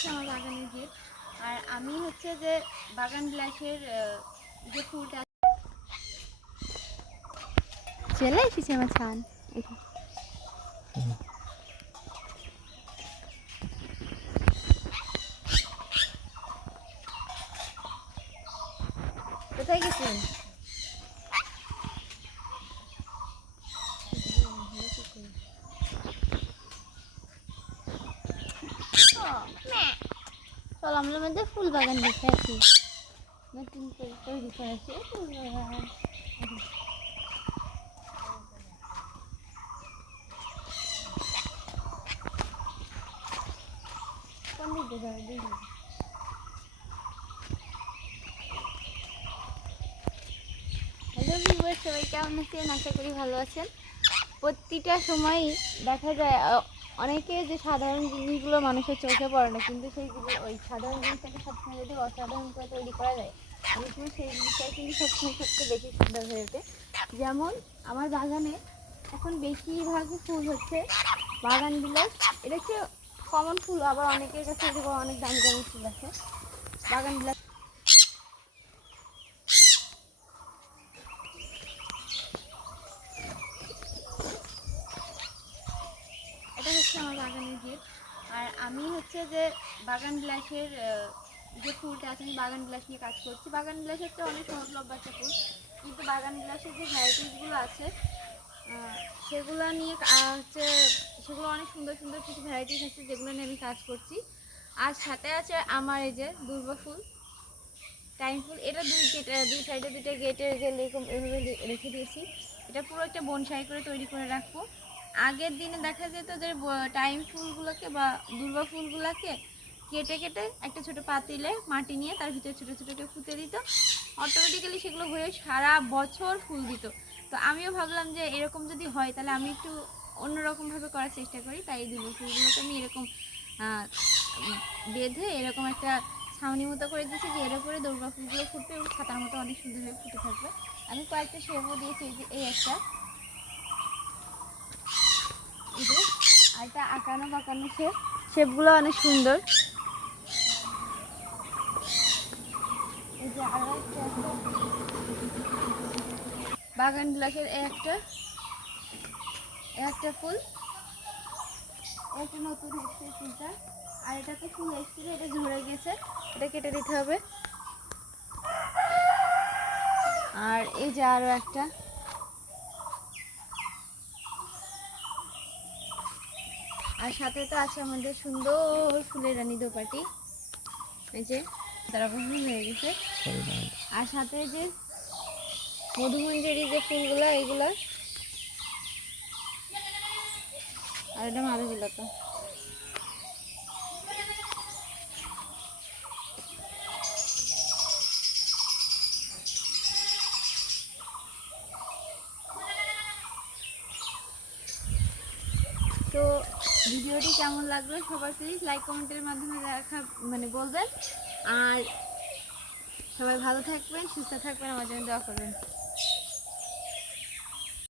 হচ্ছে আমার বাগানের গেট। আর আমি হচ্ছে যে বাগান বিলাসের যে ফুলটা চলে এসেছে আমার ছান। কোথায় গেছেন? চল আমরা মধ্যে ফুল বাগান দেখে আছি নতুন তৈরি করেছে হ্যালো সবাই কেমন আছেন? আশা করি ভালো আছেন। প্রতিটা সময়ই দেখা যায় অনেকে যে সাধারণ জিনিসগুলো মানুষের চোখে পড়ে না, কিন্তু সেইগুলো ওই সাধারণ জিনিসটাকে সবসময় যদি অসাধারণ করে তৈরি করা যায় অনেক সময় সেই জিনিসটাই কিন্তু সবসময় সবচেয়ে বেশি সুন্দর হয়ে ওঠে। যেমন আমার বাগানে এখন বেশিরভাগই ফুল হচ্ছে বাগান বিলাস এটা হচ্ছে কমন ফুল, আবার অনেকের কাছে অনেক দামি দামি ফুল আছে। বাগান বিলাস এটা হচ্ছে আমার বাগানের গেট আর আমি হচ্ছে যে বাগান বিলাসের আহ, যে ফুলটা আছে আমি বাগান বিলাস নিয়ে কাজ করছি। বাগান বিলাস হচ্ছে অনেক সহজলভ্য একটা ফুল। কিন্তু বাগান বিলাসের যে ভ্যারাইটিসগুলো আছে সেগুলো নিয়ে হচ্ছে সেগুলো অনেক সুন্দর সুন্দর কিছু ভ্যারাইটিস আছে যেগুলো নিয়ে আমি কাজ করছি। আর সাথে আছে আমার এই যে দুর্বা ফুল টাইম ফুল। এটা দুই গেট দুই সাইডে দুইটা গেটে যে এরকম এভাবে রেখে দিয়েছি। এটা পুরো একটা বনসাই করে তৈরি করে রাখব। আগের দিনে দেখা যেত যে টাইম ফুলগুলোকে বা দুর্বা ফুলগুলোকে কেটে কেটে একটা ছোট পাতিলে মাটি নিয়ে তার ভিতরে ছোটো ছোটো করে ফুটে দিত। অটোমেটিক্যালি সেগুলো হয়ে সারা বছর ফুল দিত। তো আমিও ভাবলাম যে, এরকম যদি হয় তাহলে আমি একটু অন্যরকমভাবে করার চেষ্টা করি। তাই দুর্বা ফুলগুলোকে আমি এরকম বেঁধে এরকম একটা ছাউনি মতো করে দিয়েছি যে, এর উপরে দুর্বা ফুলগুলো ফুটবে এবং ছাতার মতো অনেক সুন্দরভাবে ফুটে থাকবে। আমি কয়েকটা শেপও দিয়েছি, এই যে এই একটা। আর একটা আঁকানো বাঁকানো শেপ শেপগুলো অনেক সুন্দর। বাগান বিলাসের এই একটা। একটা ফুল। একটা নতুন এসছে ফুলটা। আর এটাতে ফুল এসেছিল, এটা ঝরে গেছে। এটা কেটে দিতে হবে। আর এই যে আরও একটা। আর সাথে তো আছে আমাদের সুন্দর ফুলের রানী দোপাটি। এই যে তারা হয়ে গেছে। আর সাথে যে মধুমঞ্জরি যে ফুলগুলো এগুলা আর এটা মাধবীলতা তো। তো ভিডিওটি কেমন লাগল সবার প্লিজ লাইক কমেন্টের মাধ্যমে দেখা মানে বলবেন। আর সবাই ভালো থাকবেন, সুস্থ থাকবেন, আমার জন্য দোয়া করবেন।